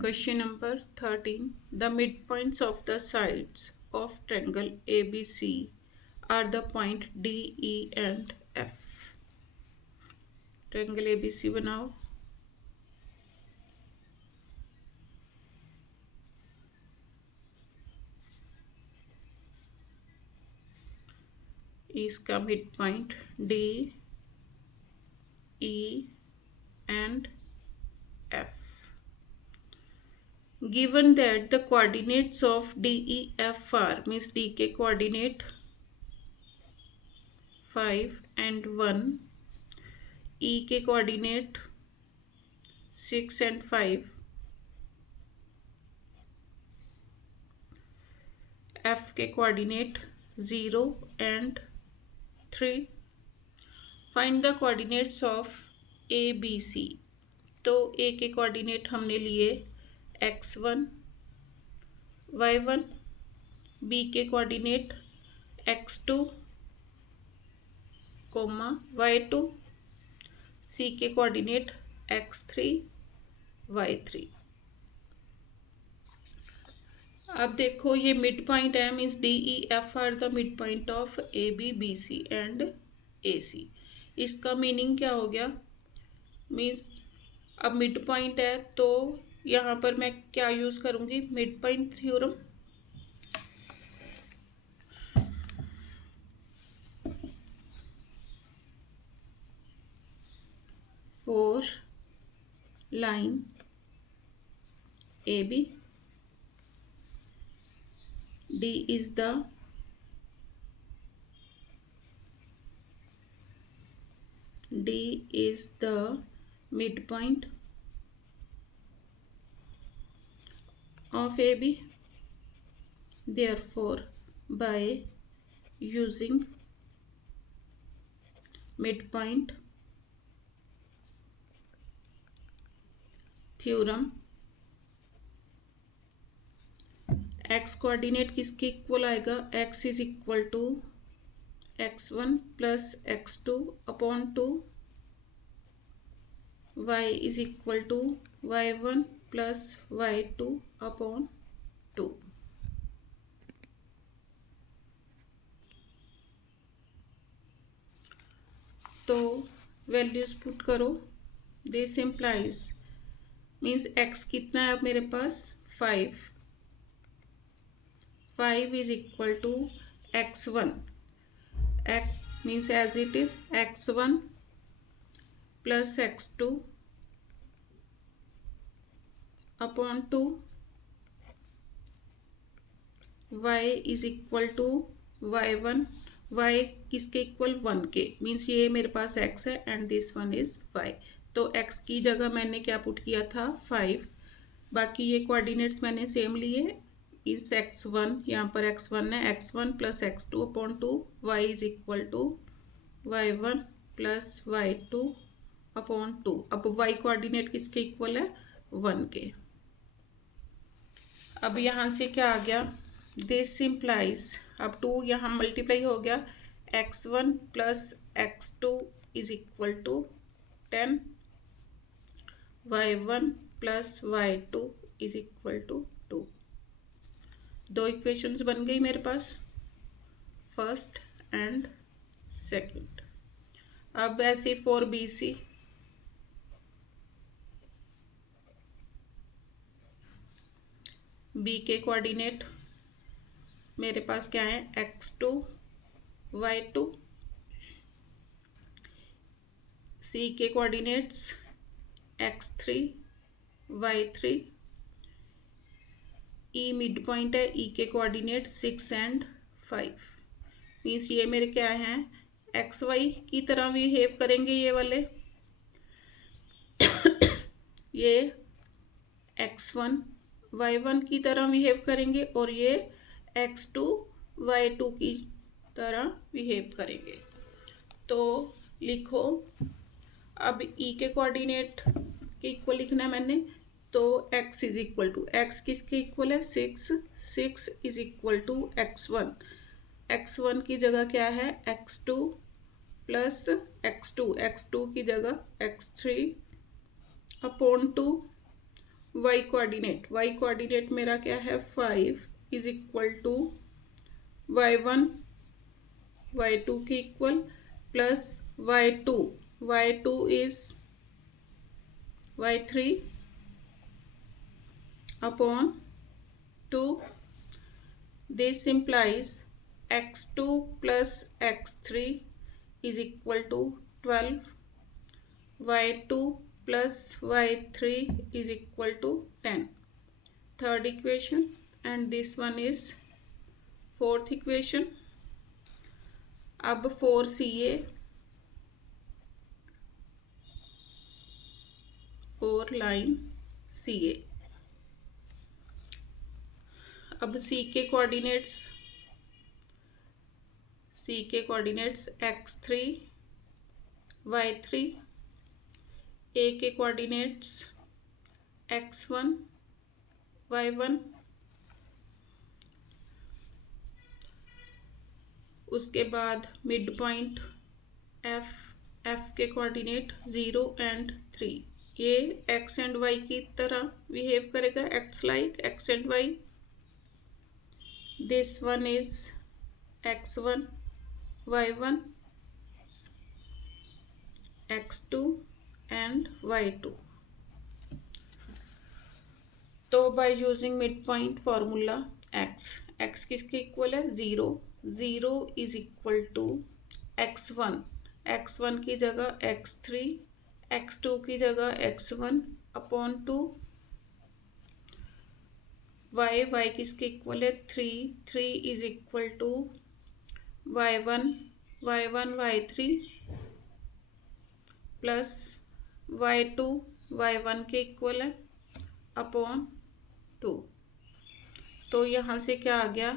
Question number 13. The midpoints of the sides of triangle ABC are the point D, E and F. Triangle ABC बनाओ. इसका midpoint D, E and F. Given that the coordinates of D, E, F are, means D के coordinate 5 and 1, E के coordinate 6 and 5, F के coordinate 0 and 3. Find the coordinates of A, B, C. तो A के coordinate हमने लिए x1, y1, B के coordinate x2, y2, C के coordinate x3, y3. अब देखो ये मिड पॉइंट है, means D E F are the mid point of A B B C and A C. इसका मीनिंग क्या हो गया? मीन्स अब मिड पॉइंट है तो यहाँ पर मैं क्या यूज करूंगी? Mid point theorem. For line AB, D is the midpoint of AB. Therefore, by using midpoint theorem, x coordinate किसके इक्वल आएगा? x is equal to x1 plus x2 upon 2, y is equal to y1 plus y2 upon 2. तो values put करो. This implies, means x कितना है अब मेरे पास? 5. 5 is equal to x1. x means as it is x1 plus x2 upon 2, y is equal to y1. y किसके equal? 1 के. Means ये मेरे पास x है and this one is y. तो x की जगह मैंने क्या पुट किया था? 5. बाकी ये कोऑर्डिनेट्स मैंने सेम लिए. इस x1, यहाँ पर x1 है, x1 plus x2 upon 2, y is equal to y1 plus y2 upon 2. अब y कोऑर्डिनेट किसके इक्वल है? 1 के. अब यहाँ से क्या आ गया? दिस इम्प्लाइज, अब 2 यहाँ मल्टीप्लाई हो गया, x1 plus x2 is equal to 10, y1 plus y2 is equal to 2. दो इक्वेशंस बन गई मेरे पास, फर्स्ट एंड सेकंड. अब ऐसे फॉर बी सी, बी के कोऑर्डिनेट मेरे पास क्या है? x2, y2. सी के कोऑर्डिनेट्स x3, y3. ई मिड पॉइंट है, ई के कोऑर्डिनेट 6 एंड 5. मीन्स ये मेरे क्या हैं? एक्स वाई की तरह बिहेव करेंगे ये वाले. ये x1, y1 की तरह बिहेव करेंगे और ये x2, y2 की तरह बिहेव करेंगे. तो लिखो, अब ई के कोऑर्डिनेट के इक्वल लिखना है मैंने. तो x is equal to, x किसके इक्वल है? 6. 6 is equal to x1. x1 की जगह क्या है? x2 plus x2. x2 की जगह x3 अपॉन 2, वाई कोऑर्डिनेट मेरा क्या है 5 is equal to y1 y2 के equal plus y2 is y3 upon 2. This implies x2 plus x3 is equal to 12. y2 plus y3 is equal to 10. Third equation, and this one is fourth equation. अब 4CA 4 line CA. अब C के coordinates x3 y3, A के coordinates x1 y1, उसके बाद mid point f के coordinate 0 and 3. ये x and y की तरह बिहेव करेगा, acts like x and y. This one is x1 y1, x2 and y2. तो by using mid point formula x किसके equal है 0 इज इक्वल टू x1 की जगह x3, x2 की जगह x1 अपॉन 2. y किसके इक्वल है 3 is equal to y1 y3 plus y2 y1 के इक्वल है अपॉन 2. तो यहाँ से क्या आ गया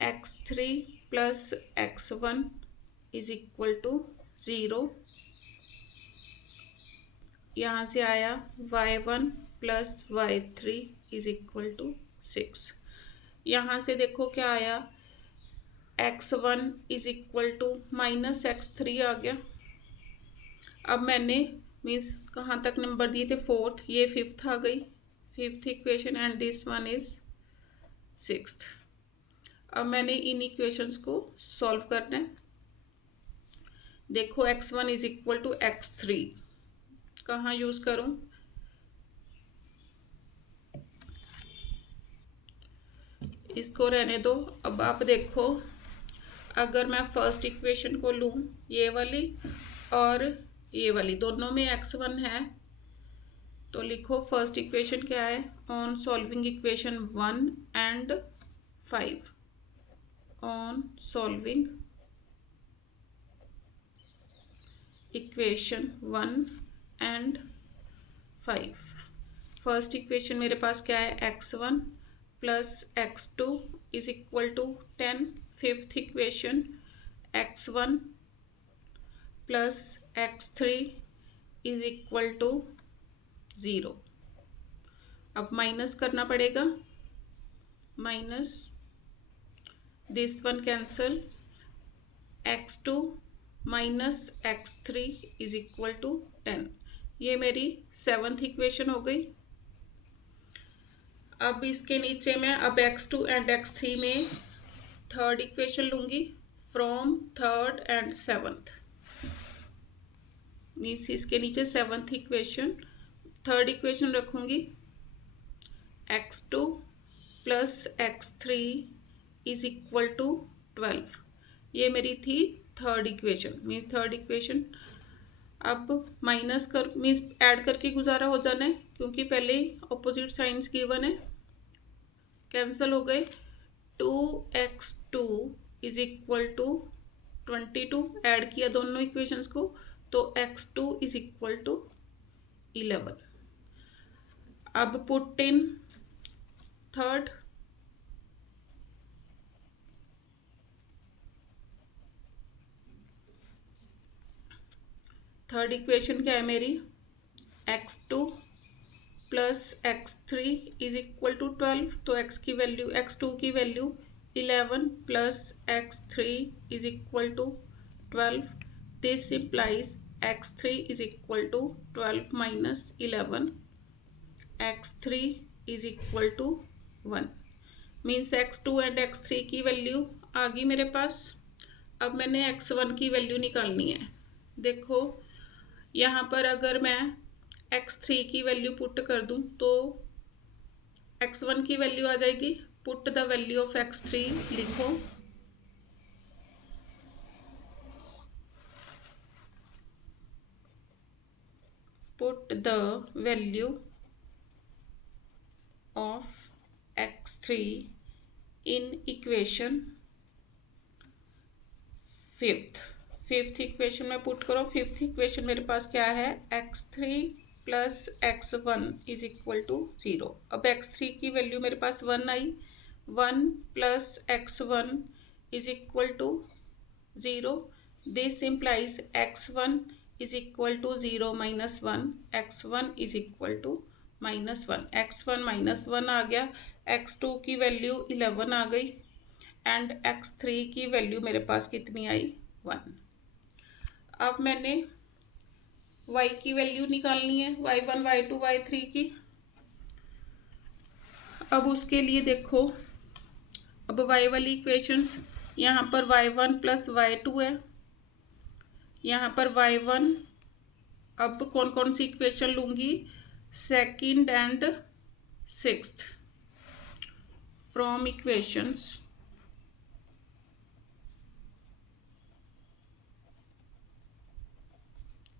x3 plus x1 is equal to 0. यहाँ से आया y1 plus y3 is equal to 6. यहाँ से देखो क्या आया x1 is equal to minus x3 आ गया. अब मैंने मीन्स कहाँ तक नंबर दिए थे 4th, ये 5th आ गई, 5th equation, and this one is 6th. अब मैंने इन इक्वेशंस को सॉल्व करना है. देखो x1 is equal to x3 कहाँ यूज करूं, इसको रहने दो. अब आप देखो अगर मैं फर्स्ट इक्वेशन को लूं, ये वाली और ये वाली, दोनों में x1 है, तो लिखो फर्स्ट इक्वेशन क्या है, on solving equation 1 and 5. On solving equation 1 and 5. First equation मेरे पास क्या है x1 plus x2 is equal to 10. Fifth equation x1 plus x3 is equal to 0. अब माइनस करना पड़ेगा, minus this one cancel, x2 minus x3 is equal to 10. ये मेरी 7th equation हो गई. अब इसके नीचे मैं अब x2 एंड x3 में थर्ड इक्वेशन लूंगी from 3rd and 7th. Means इसके नीचे 7th इक्वेशन, थर्ड इक्वेशन रखूंगी x2 plus x3 is equal to 12. ये मेरी थी third equation, means third equation. अब माइनस कर मीन्स ऐड करके गुजारा हो जाना है, क्योंकि पहले ही ऑपोजिट साइंस गिवन है, कैंसिल हो गए. 2x2 is equal to 22. Add किया दोनों इक्वेशंस को, तो x2 इज इक्वल टू 11. अब put in third, third equation क्या है मेरी, x2 plus x3 is equal to 12. तो x2 की value 11 plus x3 is equal to 12. This implies x3 is equal to 12 minus 11 x3 is equal to 1 means x2 and x3 की value आ गई मेरे पास। अब मैंने x1 की वैल्यू निकालनी है। देखो यहाँ पर अगर मैं x3 की वैल्यू पुट कर दूँ तो x1 की वैल्यू आ जाएगी। Put the value of x3 लिखो, put the value of x3 in equation fifth equation में पुट करो। फिफ्थ इक्वेशन मेरे पास क्या है, x3 plus x1 is equal to 0। अब x3 की वैल्यू मेरे पास 1 आई, 1 plus x1 is equal to 0। This implies x1 is equal to 0 minus 1, x1 is equal to -1। x1 -1 आ गया, x2 की वैल्यू 11 आ गई एंड x3 की वैल्यू मेरे पास कितनी आई, 1। अब मैंने y की वैल्यू निकालनी है, y1 y2 y3 की। अब उसके लिए देखो, अब y वाली इक्वेशंस, यहाँ पर y1 प्लस y2 है, यहाँ पर y1। अब कौन कौन सी इक्वेशन लूँगी, second and sixth from equations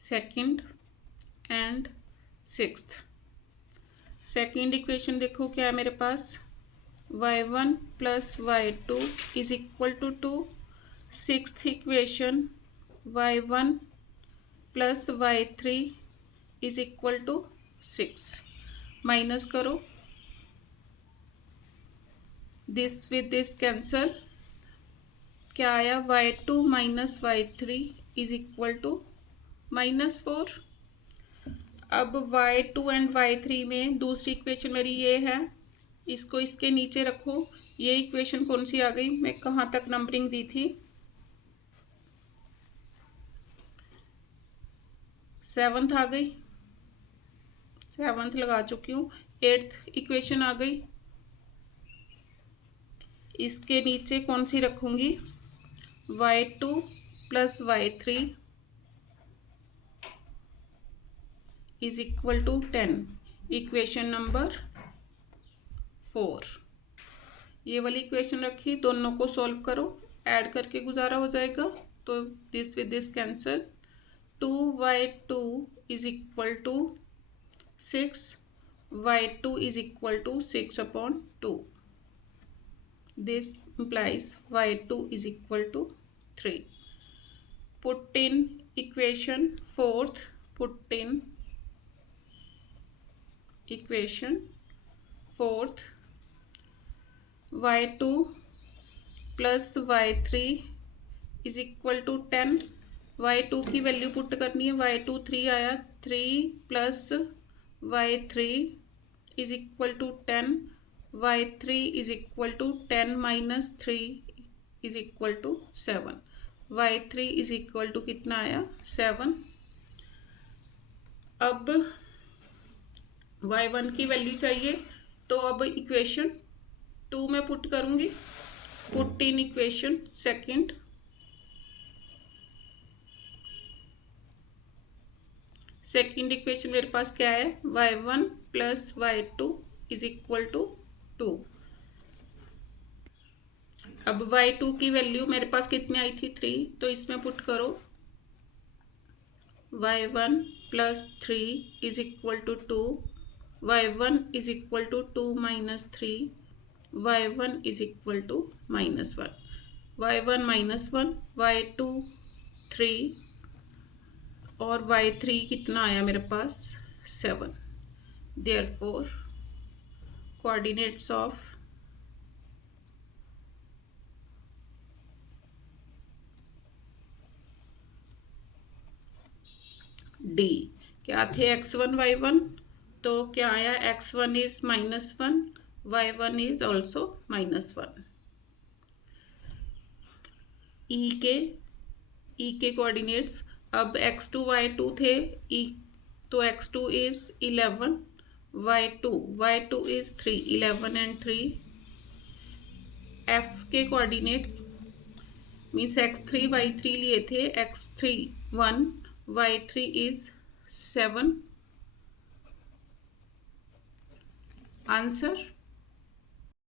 second and sixth. Second equation देखो क्या है मेरे पास, y1 plus y2 is equal to 2। Sixth equation y1 plus y3 is equal to 6। Minus करो, दिस विद दिस कैंसल, क्या आया, y2 minus y3 is equal to -4। अब y2 and y3 में दूसरी इक्वेशन मेरी ये है, इसको इसके नीचे रखो। ये इक्वेशन कौन सी आ गई, मैं कहाँ तक नंबरिंग दी थी, 7th आ गई, 7th लगा चुकी हूँ। 8th इक्वेशन आ गई, इसके नीचे कौन सी रखूँगी, y2 plus y3 is equal to 10। Equation number 4 ये वाली इक्वेशन रखी, दोनों को सॉल्व करो, ऐड करके गुजारा हो जाएगा। तो this with this cancel, 2y2 is equal to 6, y2 is equal to 6/2। This implies y2 is equal to 3. Put in equation fourth, put in equation fourth, y2 plus y3 is equal to 10। y2 की value put करनी है, y2 3 आया, 3 plus y3 is equal to 10, y3 is equal to 10 minus 3 is equal to 7। y3 is equal to कितना आया, 7। अब y1 की value चाहिए, तो अब इक्वेशन 2 में पुट करूंगी। Put in equation second, second equation मेरे पास क्या है, y1 plus y2 is equal to 2। अब y2 की वैल्यू मेरे पास कितनी आई थी, 3, तो इसमें पुट करो, y1 plus 3 is equal to 2, y1 is equal to 2 minus 3, y1 is equal to -1, y1 -1, y2 3 और y3 कितना आया मेरे पास, 7। देयरफॉर कोऑर्डिनेट्स ऑफ डी क्या थे, x1 y1, तो क्या आया, x1 is -1, y1 is also -1। ई के कोऑर्डिनेट्स, अब x2 y2 थे, ई तो x2 is 11, y2 is 3, 11 and 3. f के कोऑर्डिनेट मीन्स x3 y3 लिए थे, x3 1, y3 is 7. आंसर